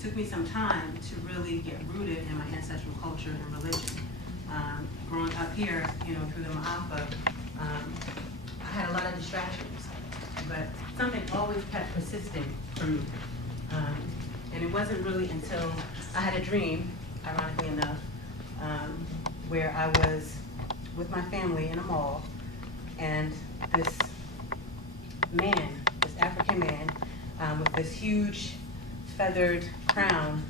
took me some time to really get rooted in my ancestral culture and religion. Growing up here, through the Ma'afa, I had a lot of distractions, but something always kept persisting for me. And it wasn't really until I had a dream, ironically enough, where I was with my family in a mall, and this man, this African man, with this huge feathered crown,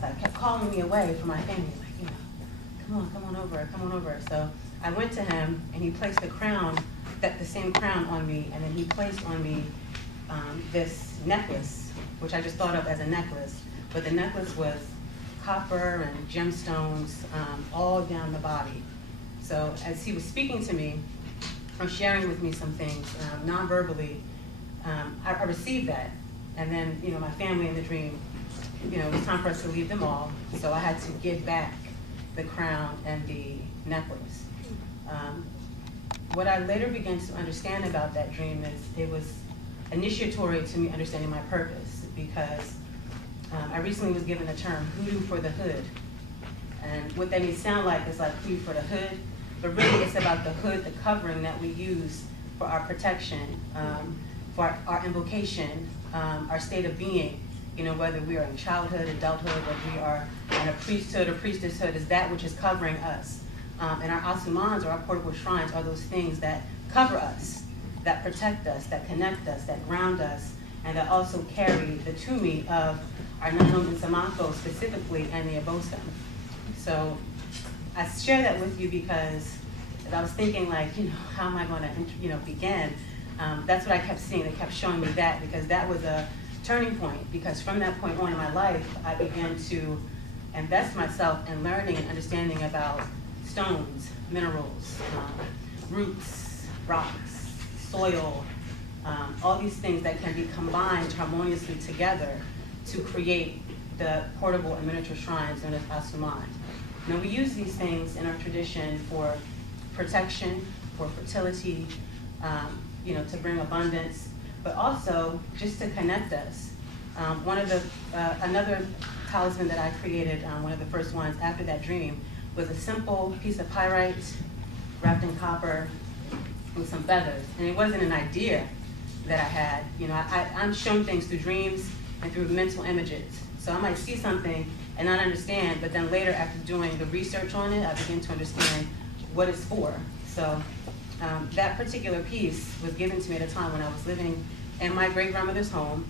kept calling me away from my family, like, come on over. So I went to him, and he placed the same crown on me, and then he placed on me this necklace, which I just thought of as a necklace, but the necklace was copper and gemstones all down the body. So as he was speaking to me, or sharing with me some things non-verbally, I received that. And then, my family in the dream, it was time for us to leave the mall, so I had to give back the crown and the necklace. What I later began to understand about that dream is it was initiatory to me understanding my purpose, because I recently was given the term hoodoo for the hood. And what that may sound like is like hoodoo for the hood, but really it's about the hood, the covering that we use for our protection, for our invocation, our state of being, whether we are in childhood, adulthood, whether we are in a priesthood or priestesshood, is that which is covering us. And our asumans, or our portable shrines, are those things that cover us, that protect us, that connect us, that ground us, and that also carry the tumi of our Nanum and Samanfo specifically, and the Abosam. So I share that with you because as I was thinking, like, how am I going to, begin? That's what I kept seeing. They kept showing me that, because that was a turning point. Because from that point on in my life, I began to invest myself in learning and understanding about stones, minerals, roots, rocks, soil, all these things that can be combined harmoniously together to create the portable and miniature shrines known as Asuman. Now, we use these things in our tradition for protection, for fertility, to bring abundance, but also just to connect us. Another talisman that I created, one of the first ones after that dream, was a simple piece of pyrite wrapped in copper with some feathers. And it wasn't an idea that I had. I'm shown things through dreams and through mental images. So I might see something and not understand, but then later, after doing the research on it, I begin to understand what it's for. So that particular piece was given to me at a time when I was living in my great-grandmother's home.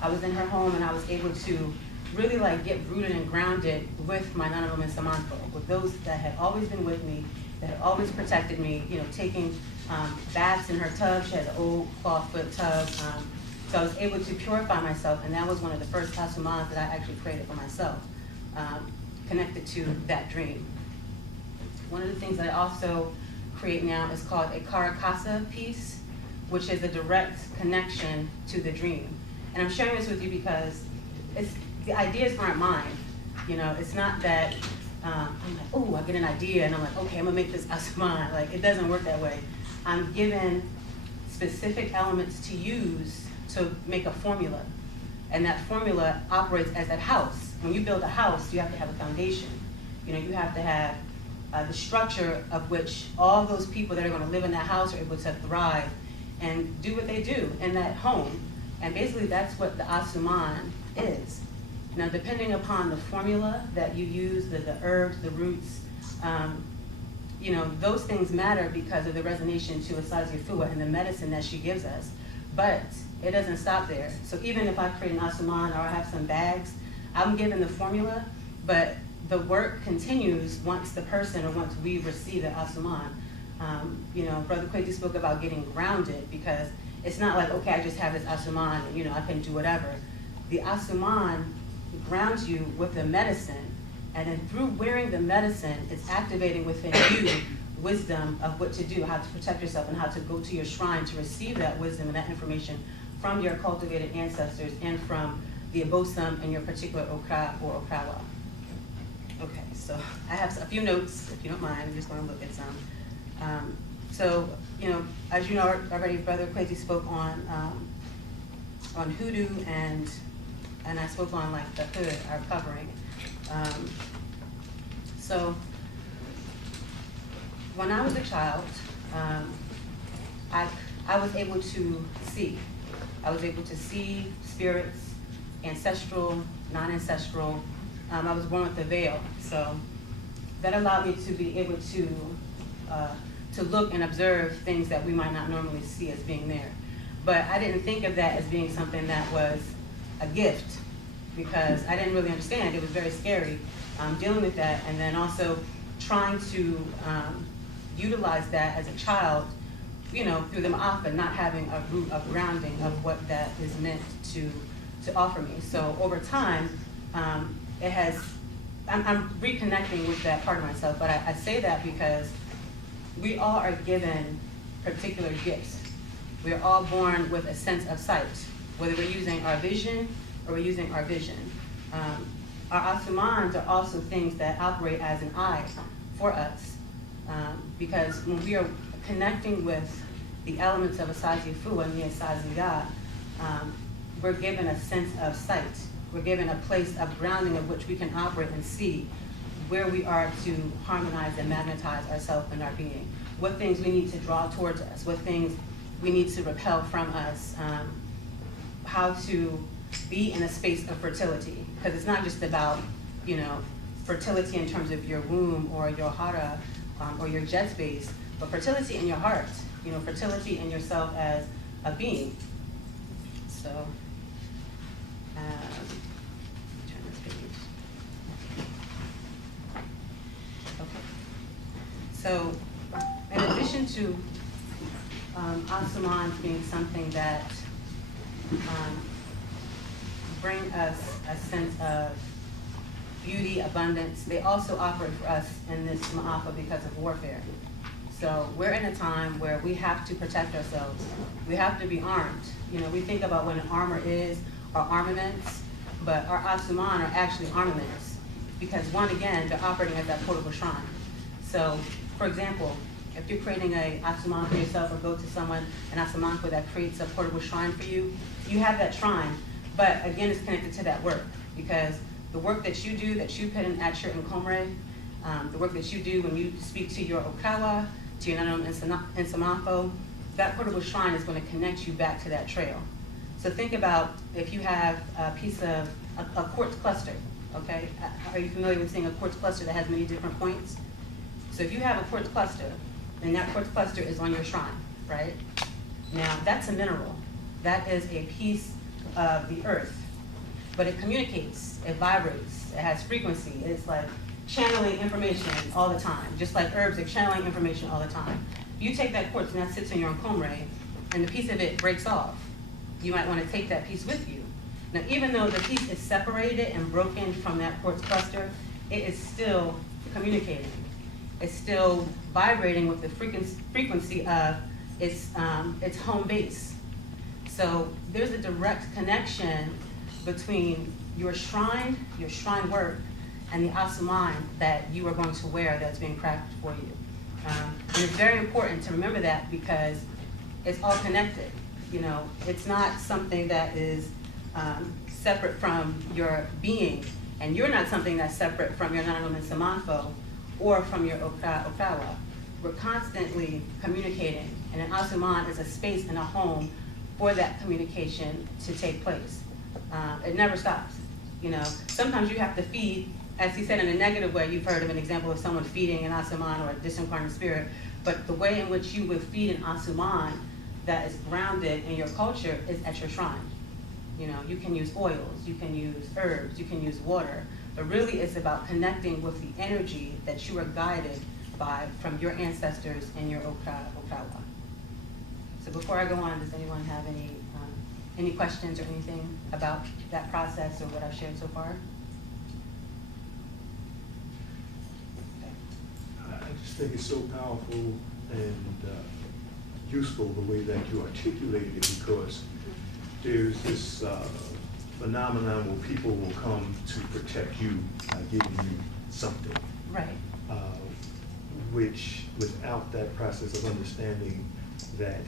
I was in her home, and I was able to really get rooted and grounded with my Nanum and Samanfo, with those that had always been with me, that had always protected me, taking baths in her tub. She had an old clawfoot tub. So I was able to purify myself, and that was one of the first asumans that I actually created for myself, connected to that dream. One of the things that I also create now is called a Karakasa piece, which is a direct connection to the dream. And I'm sharing this with you because the ideas aren't mine. It's not that I'm like, oh, I get an idea, and I'm like, okay, I'm gonna make this asuman. It doesn't work that way. I'm given specific elements to use to make a formula. And that formula operates as that house. When you build a house, you have to have a foundation. You have to have the structure of which all those people that are going to live in that house are able to thrive and do what they do in that home. And basically that's what the asuman is. Now, depending upon the formula that you use, the herbs, the roots, those things matter because of the resonation to Asazi Fua and the medicine that she gives us. But it doesn't stop there. So even if I create an asuman or I have some bags, I'm given the formula, but the work continues once the person or once we receive the asuman. Brother Kwesi spoke about getting grounded, because it's not like, okay, I just have this asuman and I can do whatever. The asuman grounds you with the medicine, and then through wearing the medicine, it's activating within you wisdom of what to do, how to protect yourself, and how to go to your shrine to receive that wisdom and that information from your cultivated ancestors and from the Abosam and your particular Okra or Okrawa. Okay, so I have a few notes, if you don't mind. I'm just going to look at some. As you know already, Brother Kwesi spoke on hoodoo and and I spoke on like the hood, our covering. So when I was a child, I was able to see. I was able to see spirits, ancestral, non-ancestral. I was born with a veil, so that allowed me to be able to look and observe things that we might not normally see as being there. But I didn't think of that as being something that was a gift, because I didn't really understand. It was very scary dealing with that, and then also trying to utilize that as a child, you know, through the ma'afa, not having a root of grounding of what that is meant to offer me. So over time, I'm reconnecting with that part of myself, but I say that because we all are given particular gifts. We are all born with a sense of sight, whether we're using our vision or we're using our vision. Our asumans are also things that operate as an eye for us, because when we are connecting with the elements of Asazi Fu and the Asazi Ya, we're given a sense of sight. We're given a place of grounding of which we can operate and see where we are to harmonize and magnetize ourselves and our being, what things we need to draw towards us, what things we need to repel from us, how to be in a space of fertility. Because it's not just about, you know, fertility in terms of your womb or your hara or your jet space, but fertility in your heart, you know, fertility in yourself as a being. So, turn this page. Okay. So, in addition to Asumans being something that bring us a sense of beauty, abundance, they also operate for us in this ma'afa because of warfare. So we're in a time where we have to protect ourselves. We have to be armed. You know, we think about what an armor is, or armaments, but our Asuman are actually armaments, because one, again, they're operating as that portable shrine. So, for example, if you're creating a Asuman for yourself, or go to someone, an Asuman that creates a portable shrine for you, you have that shrine, but again, it's connected to that work, because the work that you do, that you put in at your Nkomre, the work that you do when you speak to your Okawa, to your Nanam and Samafo, that portable shrine is going to connect you back to that trail. So think about if you have a piece of a quartz cluster, okay? Are you familiar with seeing a quartz cluster that has many different points? So if you have a quartz cluster, then that quartz cluster is on your shrine, right? Now, that's a mineral. That is a piece of the earth, but it communicates, it vibrates, it has frequency. It's like channeling information all the time, just like herbs are channeling information all the time. If you take that quartz and that sits in your Nkomre, and the piece of it breaks off, you might want to take that piece with you. Now, even though the piece is separated and broken from that quartz cluster, it is still communicating. It's still vibrating with the frequency of its home base. So there's a direct connection between your shrine work, and the Asuman that you are going to wear that's being crafted for you. And it's very important to remember that, because it's all connected. You know, it's not something that is separate from your being, and you're not something that's separate from your Nanam and Samanfo or from your Okawa. We're constantly communicating, and an Asuman is a space and a home for that communication to take place. It never stops. You know, sometimes you have to feed, as he said, in a negative way. You've heard of an example of someone feeding an Asuman or a disincarnate spirit, but the way in which you would feed an Asuman that is grounded in your culture is at your shrine. You know, you can use oils, you can use herbs, you can use water, but really it's about connecting with the energy that you are guided by from your ancestors and your Okawa. So before I go on, does anyone have any questions or anything about that process or what I've shared so far? I just think it's so powerful and useful the way that you articulated it, because there's this phenomenon where people will come to protect you by giving you something. Right. Which, without that process of understanding that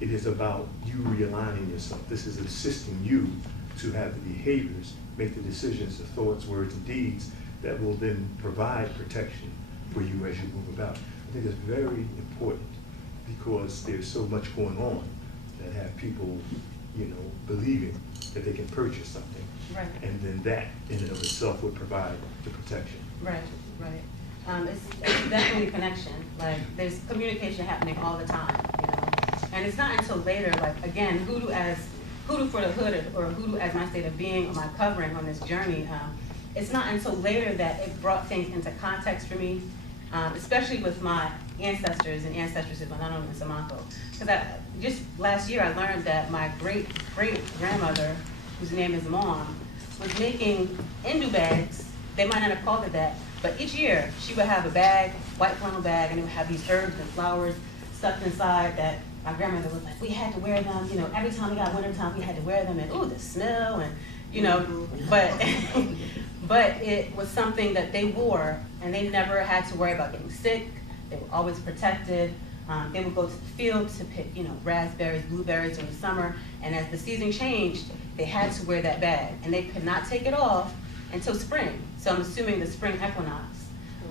it is about you realigning yourself, this is assisting you to have the behaviors, make the decisions, the thoughts, words, and deeds that will then provide protection for you as you move about. I think it's very important because there's so much going on that have people, you know, believing that they can purchase something. Right. And then that in and of itself would provide the protection. Right, right. It's definitely a connection. Like, there's communication happening all the time, you know. And it's not until later, like, again, hoodoo for the hood, or hoodoo as my state of being, or my covering on this journey. It's not until later that it brought things into context for me, especially with my ancestors and ancestresses, my Nana and Nsamanfo. Because just last year I learned that my great-great-grandmother, whose name is Mom, was making Indu bags. They might not have called it that, but each year she would have a bag, white flannel bag, and it would have these herbs and flowers stuffed inside that my grandmother was like, we had to wear them, you know, every time we got wintertime, we had to wear them, and ooh, the smell, and, you know, but, but it was something that they wore, and they never had to worry about getting sick. They were always protected. They would go to the field to pick, you know, raspberries, blueberries in the summer, and as the season changed, they had to wear that bag, and they could not take it off until spring. So I'm assuming the spring equinox.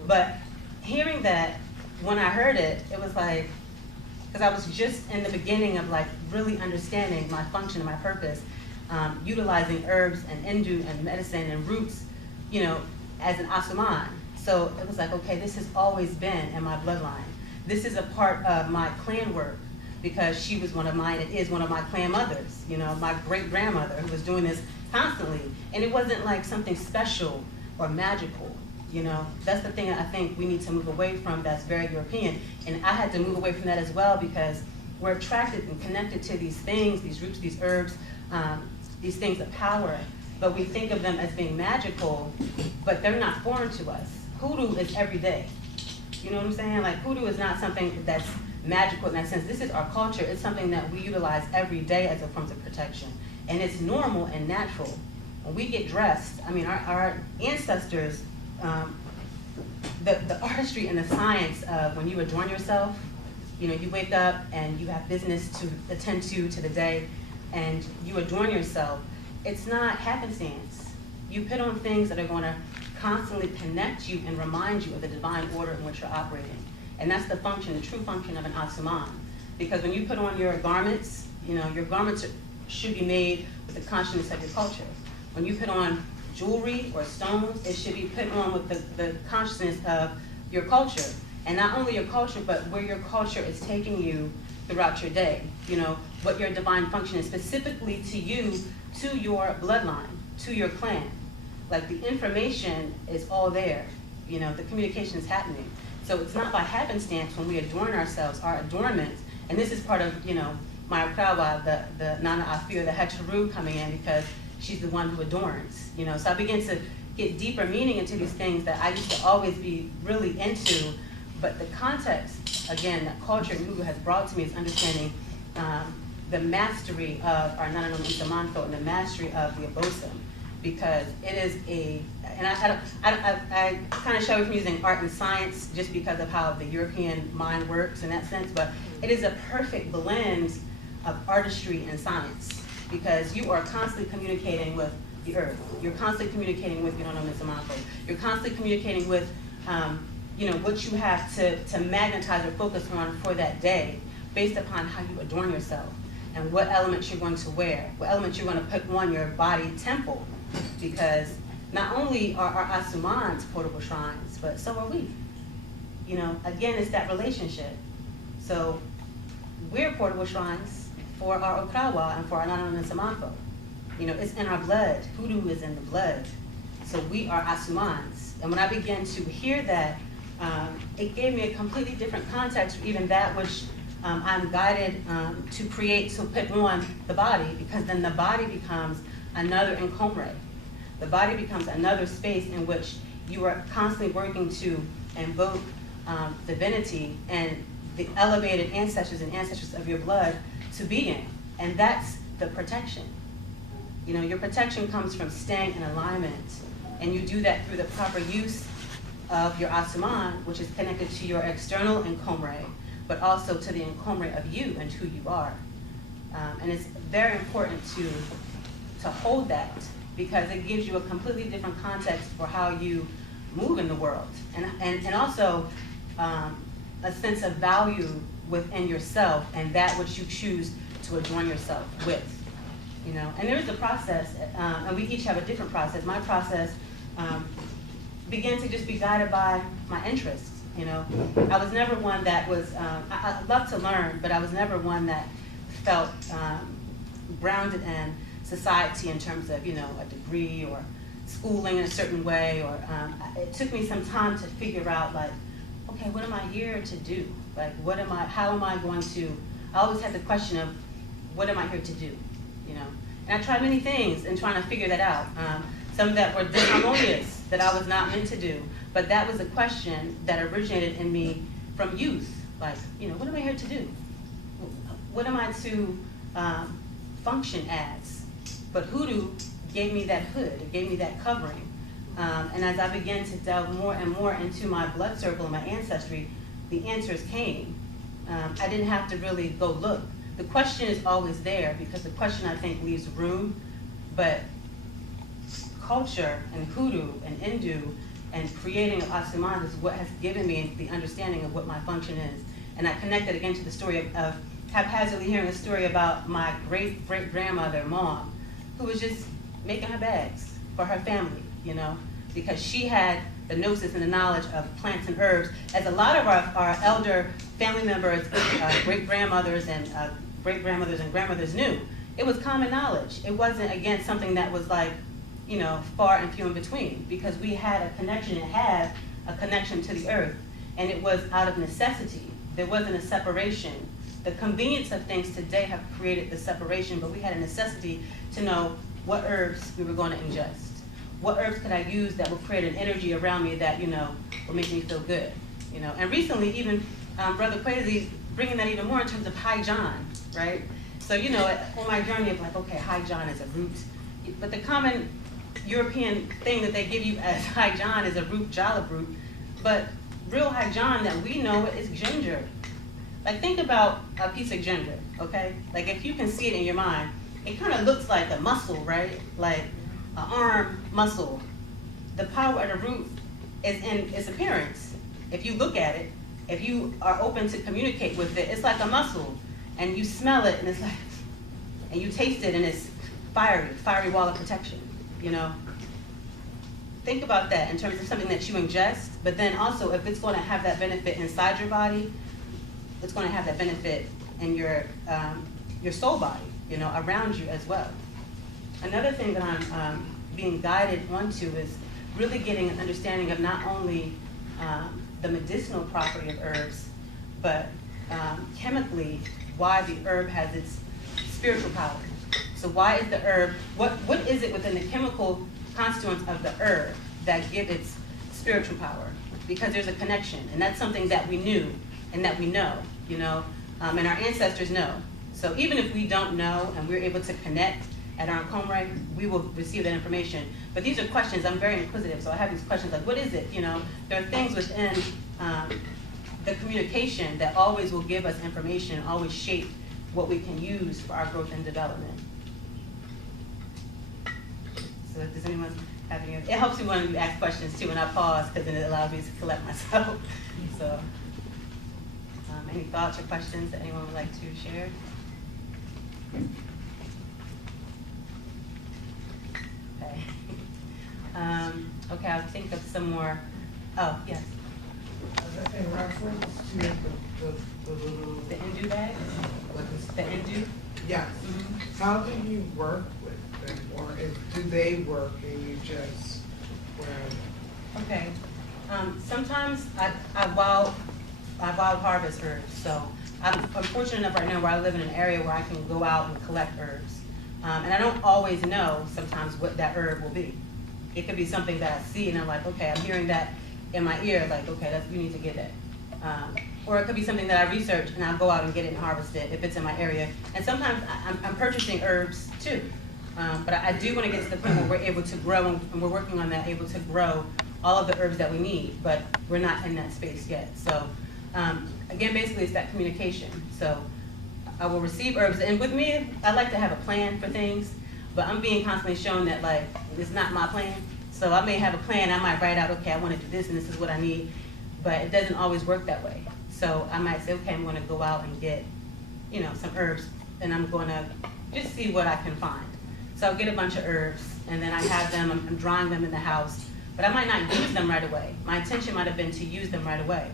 But hearing that, when I heard it, it was like, because I was just in the beginning of like really understanding my function and my purpose, utilizing herbs and Indu and medicine and roots, you know, as an Asuman. So it was like, okay, this has always been in my bloodline. This is a part of my clan work, because she was one of mine, it is one of my clan mothers, you know, my great-grandmother who was doing this constantly. And it wasn't like something special or magical, you know. That's the thing I think we need to move away from, that's very European. And I had to move away from that as well, because we're attracted and connected to these things, these roots, these herbs, these things of power, but we think of them as being magical, but they're not foreign to us. Hoodoo is every day. You know what I'm saying? Like, hoodoo is not something that's magical in that sense. This is our culture. It's something that we utilize every day as a form of protection. And it's normal and natural. When we get dressed, I mean, our ancestors, the artistry and the science of when you adorn yourself, you know, you wake up and you have business to attend to the day, and you adorn yourself. It's not happenstance. You put on things that are going to constantly connect you and remind you of the divine order in which you're operating. And that's the function, the true function of an Asuman. Because when you put on your garments, you know, your garments should be made with the consciousness of your culture. When you put on jewelry or stones, it should be put on with the consciousness of your culture. And not only your culture, but where your culture is taking you throughout your day. You know, what your divine function is specifically to you, to your bloodline, to your clan. Like, the information is all there. You know, the communication is happening. So it's not by happenstance when we adorn ourselves, our adornments, and this is part of, you know, my Okrawa, the Nana Afi, the Hecharu coming in, because she's the one who adorns, you know. So I began to get deeper meaning into these things that I used to always be really into, but the context, again, that culture and Hugu has brought to me is understanding the mastery of our Nana Nsamanfo and the mastery of the Abosom, because it is and I kind of shy away from using art and science just because of how the European mind works in that sense, but it is a perfect blend of artistry and science, because you are constantly communicating with the earth. You're constantly communicating with, you know, Nsamanfo. You're constantly communicating with, you know, what you have to magnetize or focus on for that day, based upon how you adorn yourself and what elements you're going to wear, what elements you're going to put on your body temple, because not only are our Asumans portable shrines, but so are we. You know, again, it's that relationship. So we're portable shrines for our Okrawa and for our Nana Nsamanfo. You know, it's in our blood. Hoodoo is in the blood. So we are Asumans. And when I began to hear that, it gave me a completely different context for even that which I'm guided to create, to put on the body, because then the body becomes another Nkomre. The body becomes another space in which you are constantly working to invoke divinity and the elevated ancestors and ancestors of your blood to be in. And that's the protection. You know, your protection comes from staying in alignment. And you do that through the proper use of your Asuman, which is connected to your external Nkomre, but also to the Nkomre of you and who you are. And it's very important to to hold that, because it gives you a completely different context for how you move in the world, and also a sense of value within yourself and that which you choose to adorn yourself with, you know. And there is a process, and we each have a different process. My process began to just be guided by my interests, you know. I was never one that was, I love to learn, but I was never one that felt grounded in society in terms of, you know, a degree or schooling in a certain way, or it took me some time to figure out, like, okay, what am I here to do? Like, how am I going to, I always had the question of, what am I here to do, you know? And I tried many things in trying to figure that out. Some that were disharmonious, that I was not meant to do, but that was a question that originated in me from youth. Like, you know, what am I here to do? What am I to function as? But Hoodoo gave me that hood, it gave me that covering. And as I began to delve more and more into my blood circle and my ancestry, the answers came. I didn't have to really go look. The question is always there, because the question, I think, leaves room, but culture and Hoodoo and Indu and creating Asuman is what has given me the understanding of what my function is. And I connected again to the story of haphazardly hearing a story about my great-great-grandmother, Mom, who was just making her bags for her family, you know, because she had the gnosis and the knowledge of plants and herbs, as a lot of our elder family members, great-grandmothers and great-grandmothers and grandmothers knew. It was common knowledge. It wasn't, again, something that was like, you know, far and few in between, because we had a connection and have a connection to the earth, and it was out of necessity. There wasn't a separation. The convenience of things today have created the separation, but we had a necessity to know what herbs we were going to ingest. What herbs could I use that would create an energy around me that, you know, would make me feel good, you know. And recently, even Brother Kwesi bringing that even more in terms of High John, right? So, you know, on my journey of like, okay, High John is a root, but the common European thing that they give you as High John is a root, jalap root, but real High John that we know is ginger. Like, think about a piece of ginger, okay? Like, if you can see it in your mind, it kind of looks like a muscle, right? Like an arm muscle. The power of the root is in its appearance. If you look at it, if you are open to communicate with it, it's like a muscle. And you smell it, and it's like, and you taste it, and it's fiery wall of protection, you know? Think about that in terms of something that you ingest, but then also if it's going to have that benefit inside your body, it's going to have that benefit in your soul body, you know, around you as well. Another thing that I'm being guided onto is really getting an understanding of not only the medicinal property of herbs, but chemically why the herb has its spiritual power. So why is the herb, what is it within the chemical constituents of the herb that give its spiritual power? Because there's a connection, and that's something that we knew and that we know, you know, and our ancestors know. So even if we don't know and we're able to connect at our Komre, we will receive that information. But these are questions, I'm very inquisitive, so I have these questions like, what is it, you know? There are things within the communication that always will give us information, always shape what we can use for our growth and development. So does anyone have any, it helps me when you ask questions too, and I pause because then it allows me to collect myself. So, any thoughts or questions that anyone would like to share? Okay. Okay, I'll think of some more. Oh, yes. In reference to the little... The Indu bag? The Indu? Yes. Mm-hmm. How do you work with them? Or do they work and you just wear them? Okay. Sometimes I wild harvest herbs. So I'm fortunate enough right now where I live in an area where I can go out and collect herbs. And I don't always know sometimes what that herb will be. It could be something that I see and I'm like, okay, I'm hearing that in my ear, like, okay, we need to get it. Or it could be something that I research and I'll go out and get it and harvest it if it's in my area. And sometimes I'm purchasing herbs too. But I do want to get to the point where we're able to grow, and we're working on that, able to grow all of the herbs that we need, but we're not in that space yet. So again, basically it's that communication. So I will receive herbs, and with me, I like to have a plan for things, but I'm being constantly shown that like, it's not my plan. So I may have a plan, I might write out, okay, I wanna do this and this is what I need, but it doesn't always work that way. So I might say, okay, I'm gonna go out and get, you know, some herbs, and I'm gonna just see what I can find. So I'll get a bunch of herbs, and then I have them, I'm drying them in the house, but I might not use them right away. My intention might have been to use them right away,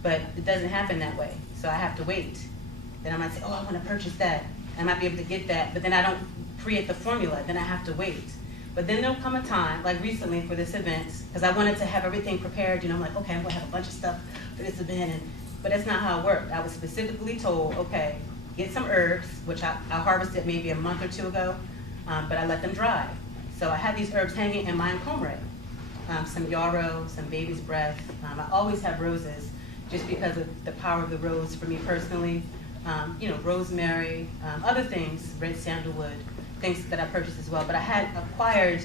but it doesn't happen that way, so I have to wait. Then I might say, oh, I wanna purchase that. I might be able to get that, but then I don't create the formula, then I have to wait. But then there'll come a time, like recently for this event, because I wanted to have everything prepared, you know, I'm like, okay, I'm gonna have a bunch of stuff for this event, but that's not how it worked. I was specifically told, okay, get some herbs, which I harvested maybe a month or two ago, but I let them dry. So I had these herbs hanging in my encombre. Some yarrow, some baby's breath. I always have roses, just because of the power of the rose for me personally. You know, rosemary, other things, red sandalwood, things that I purchased as well. But I had acquired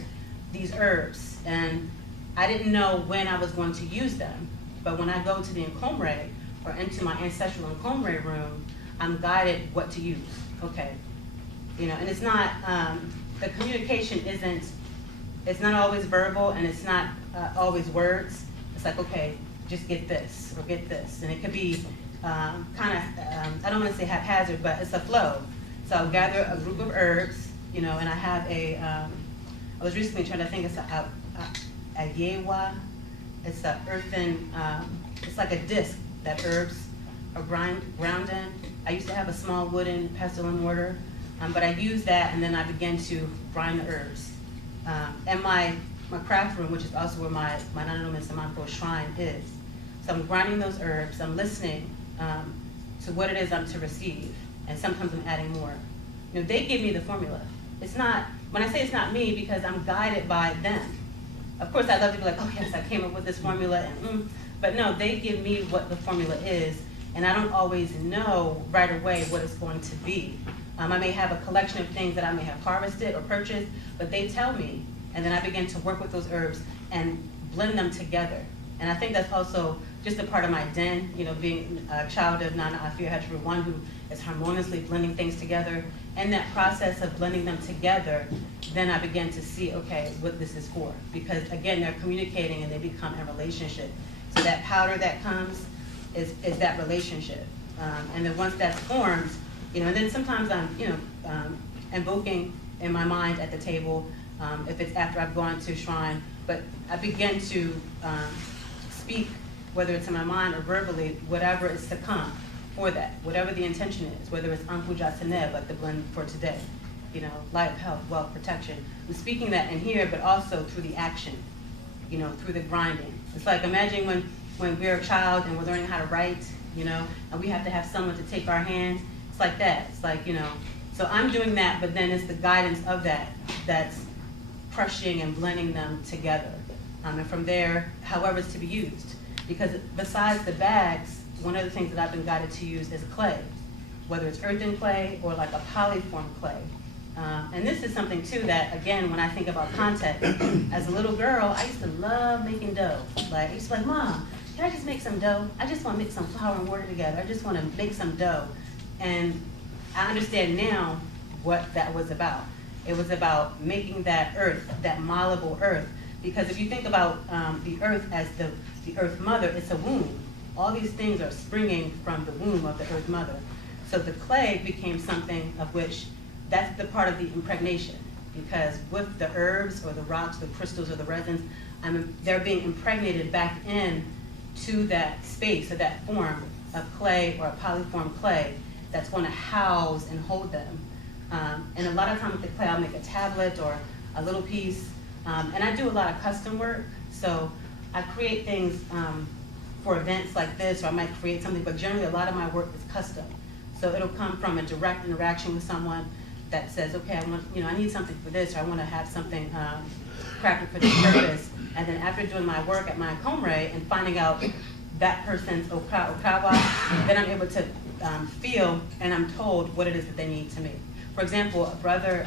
these herbs, and I didn't know when I was going to use them. But when I go to the encombre, or into my ancestral encombre room, I'm guided what to use, okay? You know, and it's not, the communication isn't, it's not always verbal, and it's not always words. It's like, okay, just get this, or get this. And it could be kind of, I don't want to say haphazard, but it's a flow. So I'll gather a group of herbs, you know, and I have a, I was recently trying to think, it's a yewa. It's a earthen, it's like a disc that herbs are ground in. I used to have a small wooden pestle and mortar, but I used that, and then I began to grind the herbs. And my craft room, which is also where my Nananom Samanpo shrine is. So I'm grinding those herbs, I'm listening to what it is I'm to receive, and sometimes I'm adding more. You know, they give me the formula. It's not, when I say it's not me, because I'm guided by them. Of course, I'd love to be like, oh yes, I came up with this formula, and but no, they give me what the formula is, and I don't always know right away what it's going to be. I may have a collection of things that I may have harvested or purchased, but they tell me, and then I begin to work with those herbs and blend them together. And I think that's also just a part of my den, you know, being a child of Nana Afia Hatchery One, who is harmoniously blending things together. And that process of blending them together, then I began to see, okay, what this is for. Because again, they're communicating and they become a relationship. So that powder that comes is that relationship. And then once that's formed, you know, and then sometimes I'm, you know, invoking in my mind at the table, if it's after I've gone to shrine, but I begin to speak, whether it's in my mind or verbally, whatever is to come for that, whatever the intention is, whether it's Ankuja Seneb, like the blend for today, you know, life, health, wealth, protection. I'm speaking that in here, but also through the action, you know, through the grinding. It's like, imagine when we're a child and we're learning how to write, you know, and we have to have someone to take our hand. It's like that. It's like, you know, so I'm doing that, but then it's the guidance of that that's crushing and blending them together. And from there, however it's to be used. Because besides the bags, one of the things that I've been guided to use is clay, whether it's earthen clay or like a polyform clay. And this is something too that, again, when I think about context, as a little girl, I used to love making dough. Like, I used to be like, Mom, can I just make some dough? I just want to mix some flour and water together. I just want to make some dough. And I understand now what that was about. It was about making that earth, that malleable earth. Because if you think about the earth as the earth mother, it's a womb. All these things are springing from the womb of the earth mother. So the clay became something of which, that's the part of the impregnation. Because with the herbs or the rocks, the crystals or the resins, they're being impregnated back in to that space or that form of clay or a polyform clay that's going to house and hold them. And a lot of times with the clay, I'll make a tablet or a little piece. And I do a lot of custom work. So I create things for events like this, or I might create something, but generally a lot of my work is custom. So it'll come from a direct interaction with someone that says, okay, I need something for this, or I want to have something crafted for this purpose. And then after doing my work at my encombre and finding out that person's okawa, then I'm able to feel and I'm told what it is that they need to make. For example, a brother,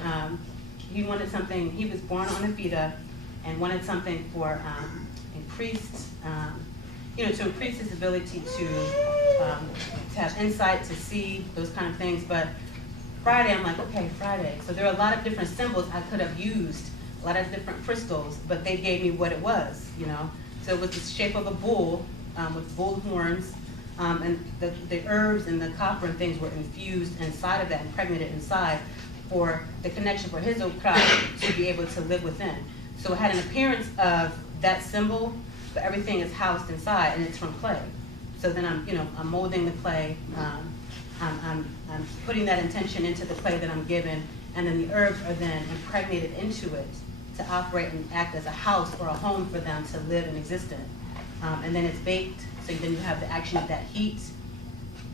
he wanted something, he was born on a fida and wanted something for increased, to increase his ability to have insight, to see, those kind of things. But Friday, I'm like, okay, Friday. So there are a lot of different symbols I could have used, a lot of different crystals, but they gave me what it was, you know? So it was the shape of a bull with bull horns, and the herbs and the copper and things were infused inside of that, impregnated inside, for the connection for his okra to be able to live within. So it had an appearance of that symbol, but everything is housed inside, and it's from clay. So then I'm molding the clay. I'm putting that intention into the clay that I'm given, and then the herbs are then impregnated into it to operate and act as a house or a home for them to live and exist in. And then it's baked, so then you have the action of that heat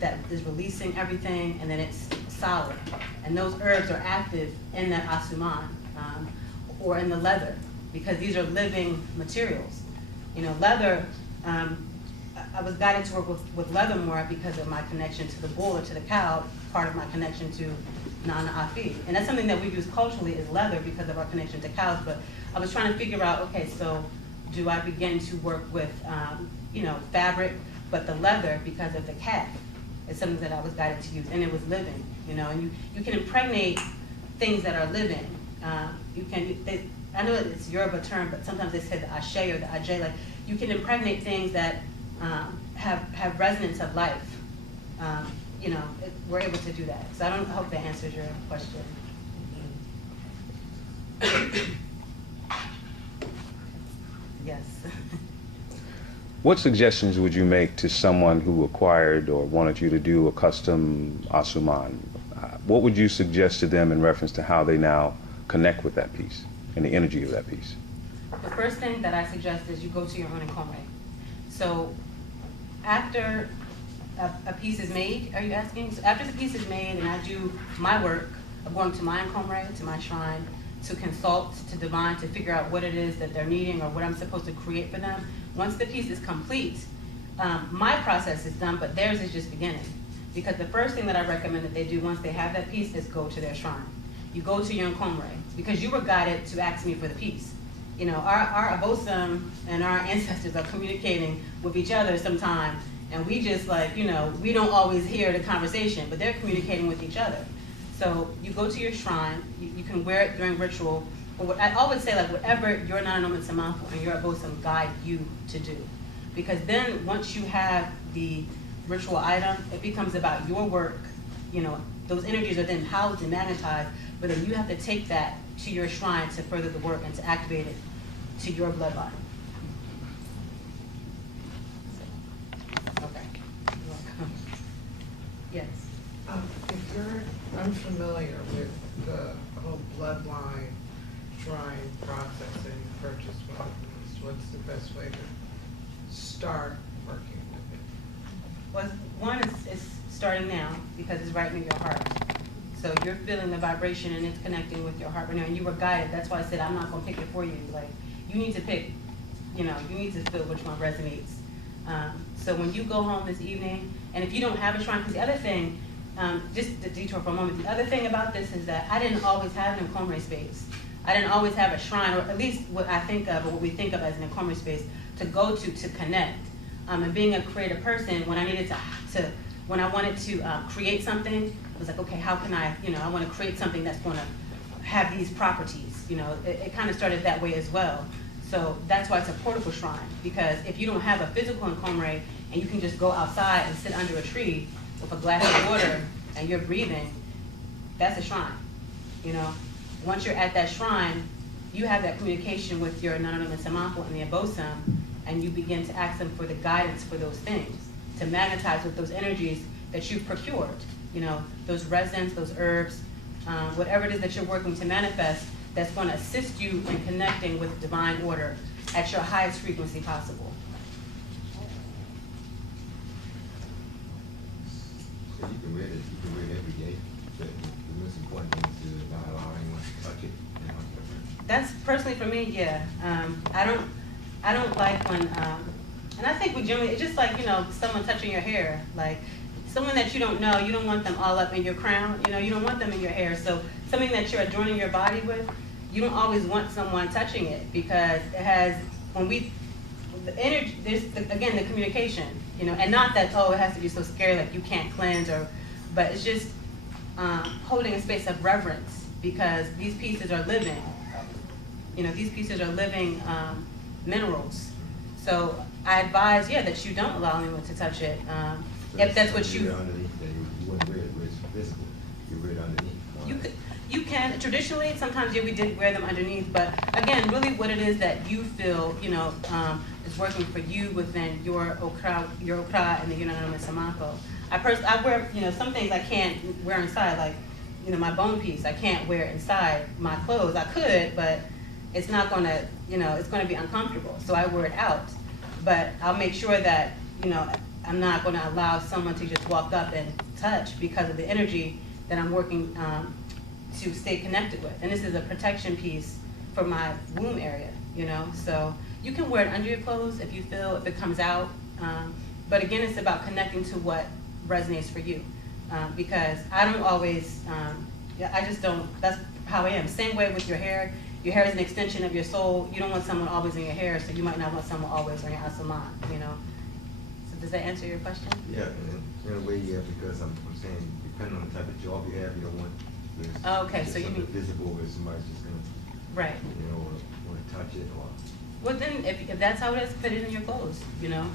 that is releasing everything, and then it's solid. And those herbs are active in that asuman, or in the leather, because these are living materials. You know, leather, I was guided to work with leather more because of my connection to the bull or to the cow, part of my connection to Nana Afi. And that's something that we use culturally, is leather, because of our connection to cows. But I was trying to figure out, okay, so do I begin to work with, fabric, but the leather, because of the calf, is something that I was guided to use, and it was living, and you can impregnate things that are living. I know it's Yoruba term, but sometimes they say the ashe or the ajay, like you can impregnate things that have resonance of life. We're able to do that. So I hope that answers your question. Yes. What suggestions would you make to someone who acquired or wanted you to do a custom asuman? What would you suggest to them in reference to how they now connect with that piece and the energy of that piece? The first thing that I suggest is you go to your own Nkomre. So after a piece is made, are you asking? So after the piece is made and I do my work, I'm going to my Nkomre, to my shrine, to consult to divine, to figure out what it is that they're needing or what I'm supposed to create for them. Once the piece is complete, my process is done, but theirs is just beginning. Because the first thing that I recommend that they do once they have that piece is go to their shrine. You go to your Nkomre, because you were guided to ask me for the piece. Our Abosom and our ancestors are communicating with each other sometime, and we just we don't always hear the conversation, but they're communicating with each other. So you go to your shrine, you can wear it during ritual, but I always say, whatever your Nanonoman Samanfu and your Abosom guide you to do. Because then once you have the ritual item, it becomes about your work. Those energies are then housed and magnetized, but then you have to take that to your shrine to further the work and to activate it to your bloodline. Okay. You're welcome. Yes. If you're unfamiliar with the whole bloodline shrine process and you purchase one of these, what's the best way to start working with it? Well, one is starting now, because it's right near your heart. So you're feeling the vibration and it's connecting with your heart right now, and you were guided. That's why I said I'm not gonna pick it for you. You need to pick, you need to feel which one resonates. So when you go home this evening, and if you don't have a shrine, because the other thing, just to detour for a moment, the other thing about this is that I didn't always have an Nkomre space. I didn't always have a shrine, or at least what I think of, or what we think of as an Nkomre space, to go to connect. And being a creative person, when I needed when I wanted to create something, I was like, okay, how can I want to create something that's going to have these properties. It kind of started that way as well. So that's why it's a portable shrine, because if you don't have a physical Nkomre and you can just go outside and sit under a tree with a glass of water and you're breathing, that's a shrine. Once you're at that shrine, you have that communication with your Nanonoman Samanfu and the Abosom, and you begin to ask them for the guidance for those things, to magnetize with those energies that you've procured, those resins, those herbs, whatever it is that you're working to manifest, that's going to assist you in connecting with divine order at your highest frequency possible. So you can read it every day. But the most important thing is to not allow anyone to touch it. That's personally for me, yeah. I don't like when, and I think we generally, it's just like, someone touching your hair, like someone that you don't know, you don't want them all up in your crown, you don't want them in your hair. So something that you're adorning your body with, you don't always want someone touching it, because it has, the energy, there's, again, the communication, and not that, it has to be so scary, like you can't cleanse, but it's just, holding a space of reverence, because these pieces are living. You know, these pieces are living minerals. So I advise, yeah, that you don't allow anyone to touch it. If that's what You you, wear underneath that, you wouldn't wear it where it's visible, you wear it underneath. you can, traditionally, sometimes, yeah, we did wear them underneath, but again, really what it is that you feel, you know, is working for you within your okra and the Unanimous Samako. I wear, you know, some things I can't wear inside, like, you know, my bone piece, I can't wear inside my clothes. I could, but it's not gonna, you know, it's gonna be uncomfortable, so I wear it out. But I'll make sure that, you know, I'm not gonna allow someone to just walk up and touch because of the energy that I'm working to stay connected with. And this is a protection piece for my womb area, you know? So you can wear it under your clothes if you feel, if it comes out. But again, it's about connecting to what resonates for you. Because I don't always, I just don't, that's how I am. Same way with your hair. Your hair is an extension of your soul. You don't want someone always in your hair, so you might not want someone always on your asuman, you know? So does that answer your question? Yeah, and in a way, yeah, because I'm saying, depending on the type of job you have, you don't want this. Oh, okay, so you something mean- visible where somebody's just gonna, Right. you know, wanna touch it or. Well, then, if that's how it is, put it in your clothes, you know?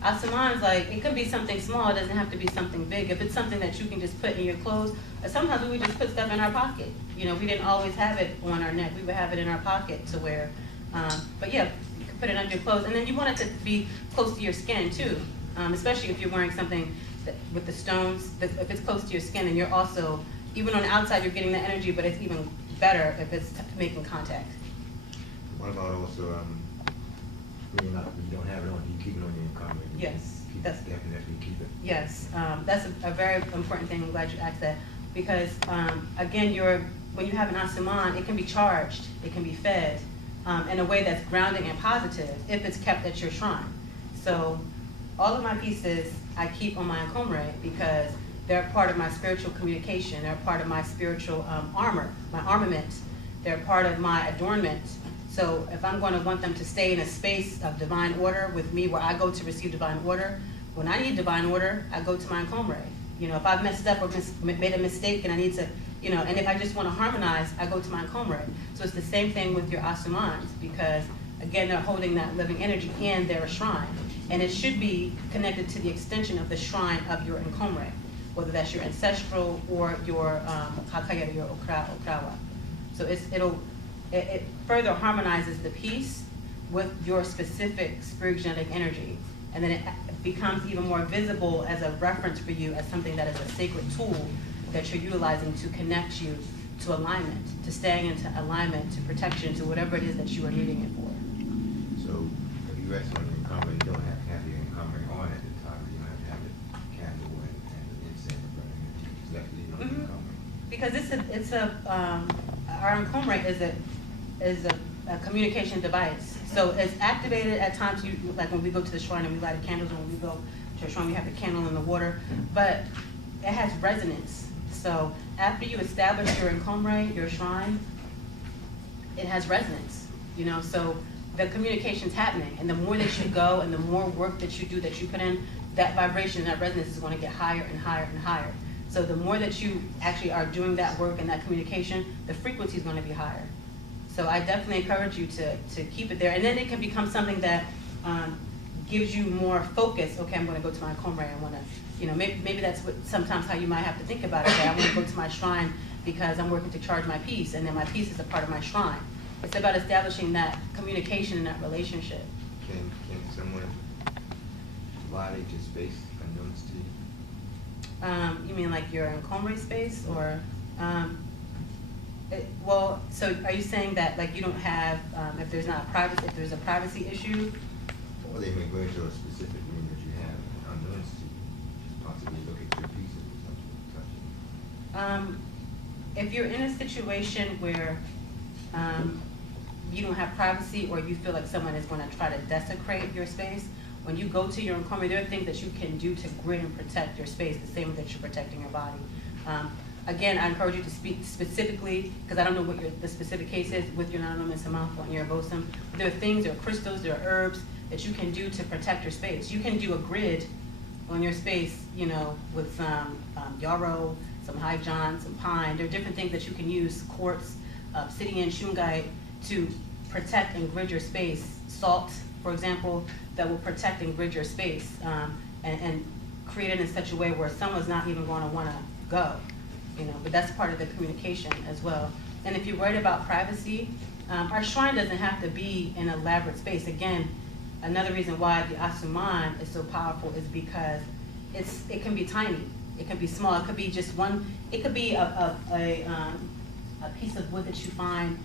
Asuman is like, it could be something small, it doesn't have to be something big. If it's something that you can just put in your clothes, sometimes we would just put stuff in our pocket. You know, we didn't always have it on our neck, we would have it in our pocket to wear. But yeah, you can put it under your clothes. And then you want it to be close to your skin too, especially if you're wearing something with the stones. If it's close to your skin, and you're also, even on the outside, you're getting the energy, but it's even better if it's making contact. What about also, when you don't have it on, do you keep it on your encumber? Yes, Keep it, that's- definitely keep it. Yes, that's a very important thing. I'm glad you asked that, because again, when you have an asuman, it can be charged, it can be fed in a way that's grounding and positive if it's kept at your shrine. So all of my pieces I keep on my encombre because they're part of my spiritual communication. They're part of my spiritual armor, my armament. They're part of my adornment. So if I'm going to want them to stay in a space of divine order with me, where I go to receive divine order, when I need divine order, I go to my encombre. You know, if I've messed up or made a mistake and I need to, you know, and if I just want to harmonize, I go to my encombre. So it's the same thing with your asumans, because again, they're holding that living energy and they're a shrine. And it should be connected to the extension of the shrine of your encombre, whether that's your ancestral or your kakaya, your okrawa. So it further harmonizes the piece with your specific spirit-genetic energy. And then it becomes even more visible as a reference for you, as something that is a sacred tool that you're utilizing to connect you to alignment, to staying into alignment, to protection, to whatever it is that you are needing it for. So if you rest on your encumber, you don't have to have your encumber on at the time. You don't have to have it candle and incense burning. You just left it on the encumber. Because our encombre is a communication device. So it's activated at times, like when we go to the shrine and we light the candles, and when we go to a shrine, we have the candle in the water, but it has resonance. So after you establish your encombre, your shrine, it has resonance, you know, so the communication's happening, and the more that you go and the more work that you do, that you put in, that vibration, that resonance is going to get higher and higher and higher. So the more that you actually are doing that work and that communication, the frequency is going to be higher. So I definitely encourage you to keep it there, and then it can become something that gives you more focus. Okay, I'm going to go to my encombre. I want to, you know, maybe that's sometimes how you might have to think about it. Okay, I want to go to my shrine because I'm working to charge my piece, and then my piece is a part of my shrine. It's about establishing that communication and that relationship. Can someone violate your space unbeknownst to you? You mean like your encombre space, or? Well, so are you saying that like you don't have, if there's a privacy issue? Or they may go into a specific room that you have unbeknownst to you, just possibly look at your pieces or something, touch it. If you're in a situation where you don't have privacy, or you feel like someone is going to try to desecrate your space, when you go to your encombre, there are things that you can do to grid and protect your space, the same way that you're protecting your body. Again, I encourage you to speak specifically, because I don't know what the specific case is with your Unanimous Samako and your Bosom. There are things, there are crystals, there are herbs that you can do to protect your space. You can do a grid on your space, you know, with some yarrow, some hydron, some pine. There are different things that you can use, quartz, obsidian, shungite, to protect and grid your space. Salt, for example, that will protect and grid your space, and create it in such a way where someone's not even going to want to go, you know, but that's part of the communication as well. And if you're worried about privacy, our shrine doesn't have to be an elaborate space. Again, another reason why the Asuman is so powerful is because it can be tiny, it can be small, it could be just one, it could be a piece of wood that you find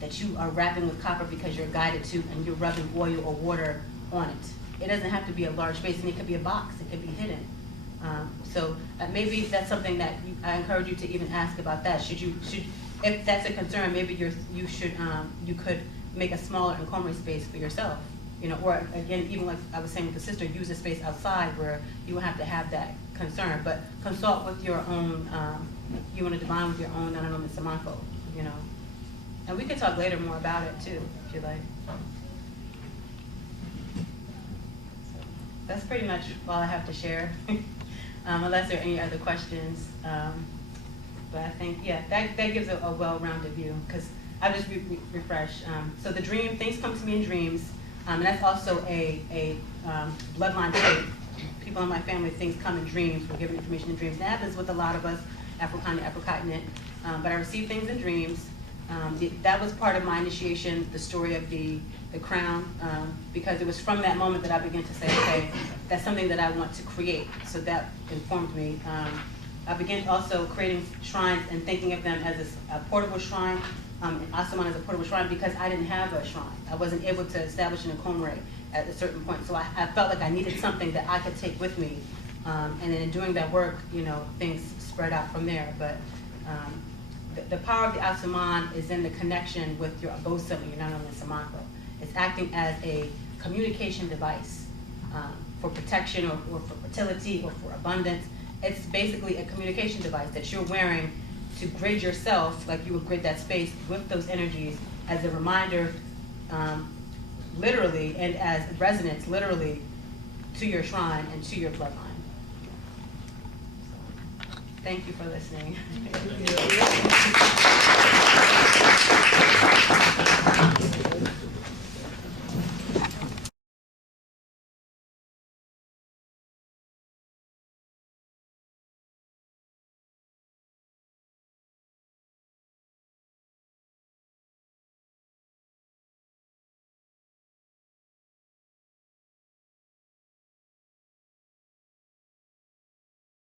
that you are wrapping with copper because you're guided to, and you're rubbing oil or water on it. It doesn't have to be a large space, and it could be a box, it could be hidden. So maybe that's something that I encourage you to even ask about that. If that's a concern, maybe you could make a smaller Nkomri space for yourself, you know, or again, even like I was saying with the sister, use a space outside where you won't have to have that concern, but consult with your own, you want to divine with your own Nananom Samanfo, you know. And we could talk later more about it too, if you like. That's pretty much all I have to share, unless there are any other questions. But I think, yeah, that gives a well-rounded view, because I'll just refresh. So the dream, things come to me in dreams, and that's also a bloodline trait. People in my family, things come in dreams. We're given information in dreams. That happens with a lot of us, African, Afro-continent. But I receive things in dreams. That was part of my initiation, the story of the crown, because it was from that moment that I began to say, okay, that's something that I want to create. So that informed me. I began also creating shrines and thinking of them as a portable shrine, Asuman as a portable shrine, because I didn't have a shrine. I wasn't able to establish an Nkomri at a certain point. So I felt like I needed something that I could take with me. And then in doing that work, you know, things spread out from there. But the power of the Asuman is in the connection with your Abosa and your Nananom Samanfo. It's acting as a communication device for protection or for fertility or for abundance. It's basically a communication device that you're wearing to grid yourself, like you would grid that space with those energies, as a reminder, literally, and as resonance, literally, to your shrine and to your bloodline. So, thank you for listening. Thank you.